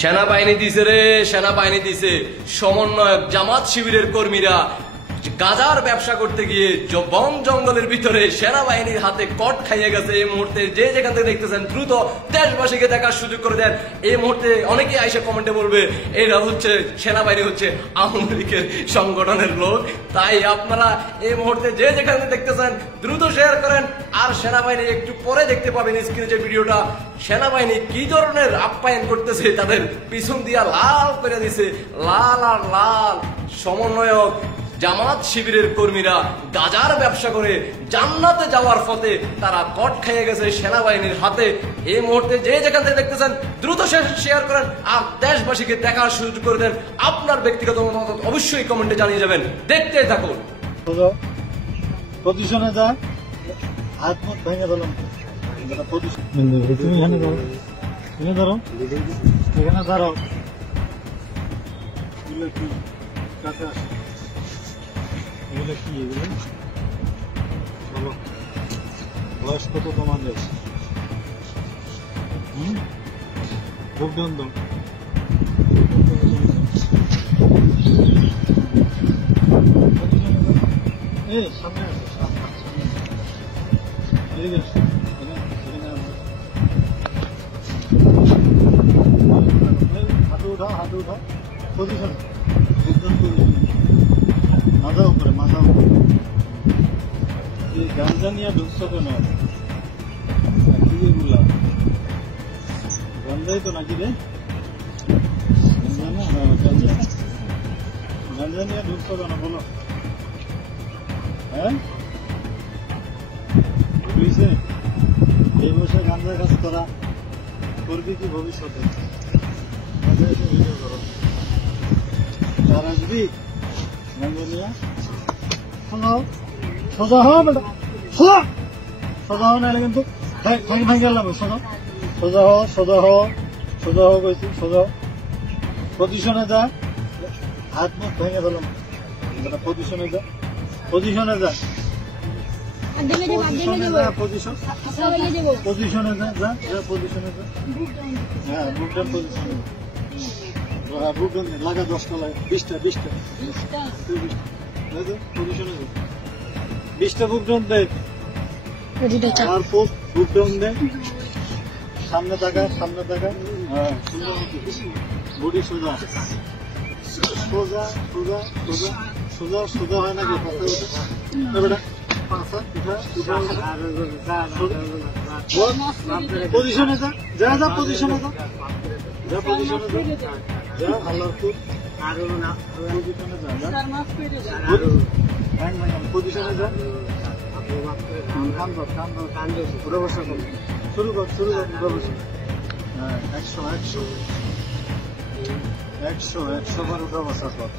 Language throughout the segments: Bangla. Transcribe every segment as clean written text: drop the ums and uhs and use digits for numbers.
সেনাবাহিনী দিছে রে, সেনাবাহিনী দিছে। সমন্বয়ক জামাত শিবিরের কর্মীরা গাজার ব্যবসা করতে গিয়ে বন জঙ্গলের ভিতরে সেনাবাহিনীর হাতে কট খাইয়ে গেছে। এই মুহূর্তে যে যেখান থেকে দেখতেছেন দ্রুত দেশবাসীকে দেখার সুযোগ করে দেন। এই মুহূর্তে অনেকেই আইসা কমেন্টে বলবে এরা হচ্ছে সেনাবাহিনী হচ্ছে আওয়ামী লীগের সংগঠনের লোক। তাই আপনারা এই মুহূর্তে যে যেখানে দেখতেছেন দ্রুত শেয়ার করেন। আর সেনাবাহিনী একটু পরে দেখতে পাবেন স্ক্রিনে যে ভিডিওটা, সেনাবাহিনী কি ধরনের আপ্যায়ন করতেছে, তাদের পিছন দিয়া লাল করে দিছে, লাল আর লাল। সমন্বয়ক জামাত শিবিরের কর্মীরা গাজার ব্যবসা করে জান্নাতে যাওয়ার পথে তারা কট খাইয়ে গেছে সেনাবাহিনীর হাতে। এই মুহূর্তে যে যেখান থেকে দেখতেছেন দ্রুত শেয়ার করেন আর দেশবাসীকে দেখার সুযোগ করে দেন। আপনার ব্যক্তিগত মতামত অবশ্যই কমেন্টে জানিয়ে যাবেন। দেখতে থাকুন। পজিশনে যা, হাত মুখ ভেঙে দিলাম। তুমি এখানে ধরো, এখানে ধরো, এখানে ধরো। এগুলো কি কাছে আসে? এগুলো কি? এগুলো চলো, বয়স কত তোমাদের? ভোগদণ্ড সামনে আছে, হাতে উঠাও, হাতে উঠাও। পজিশন, মাথা উপরে, মাথা উপরে। এই গাঞ্জা নিয়ে ঢুকছো কেন? এগুলা গাঞ্জাই তো নাকি রে? গাঞ্জা না, গাঞ্জা। গাঞ্জা নিয়ে ঢুকছো কেন বলো? হ্যাঁ, বুঝছে? এই বছর গাঞ্জা কাজ করা করবি কি ভবিষ্যতে? ভিডিও করো, তার আসবি গাঞ্জা নিয়ে। সোজা হও বেটা, সোজা, সোজা হও, নাহলে কিন্তু ভাঙে গেলাম। সোজা, সোজা হও, সোজা হও, সোজা হও কইছি, সোজা হও। পজিশনে যা, হাত মুখ ভেঙে দিলাম। পজিশনে যা, পজিশনে যা, পজিশনে যা, পজিশন, পজিশনে যা, যা, যা, পজিশনে যা। হ্যাঁ, বুকডাউন পজিশনে বুকডাউন লাগা, 10টা লাগে, 20টা, 20টা, পজিশনে যা। 20টা বুকডাউন দেয়, আর বুকডাউন দেয়। সামনে তাকা, সামনে তাকা। হ্যাঁ, সুন্দর বডি সোজা, সোজা, সোজা, সোজা, সোজা, সোজা হয় নাকি? বেটা পজিশনে যা, যা, যা, পজিশনে যা, যা, পজিশনে যা, যা, আল্লাহ পজিশনে যা, পজিশনে যা। শুরু কর, শুরু কর। হ্যাঁ, 100, 100, 100, 100 বার উঠা বসা কর।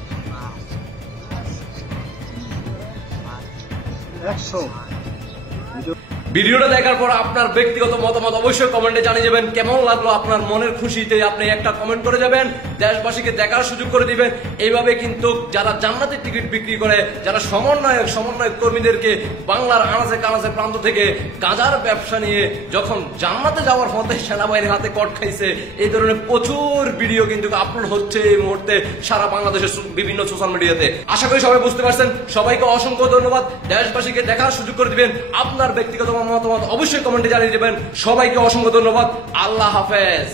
100। ভিডিওটা দেখার পর আপনার ব্যক্তিগত মতামত অবশ্যই কমেন্টে জানিয়ে যাবেন। কেমন লাগলো আপনার মনের খুশিতে আপনি একটা কমেন্ট করে যাবেন, দেশবাসীকে দেখার সুযোগ করে দিবেন। এইভাবে কিন্তু যারা জান্নাতের টিকিট বিক্রি করে, যারা সমন্বয়ক কর্মীদেরকে বাংলার আনাচে কানাচে প্রান্ত থেকে গাজার ব্যবসা নিয়ে যখন জান্নাতে যাওয়ার পথে সেনাবাহিনীর হাতে কট খাইছে, এই ধরনের প্রচুর ভিডিও কিন্তু আপলোড হচ্ছে এই মুহূর্তে সারা বাংলাদেশের বিভিন্ন সোশ্যাল মিডিয়াতে। আশা করি সবাই বুঝতে পারছেন। সবাইকে অসংখ্য ধন্যবাদ। দেশবাসীকে দেখার সুযোগ করে দিবেন। আপনার ব্যক্তিগত মতামত অবশ্যই কমেন্টে জানিয়ে দেবেন। সবাইকে অসংখ্য ধন্যবাদ। আল্লাহ হাফেজ।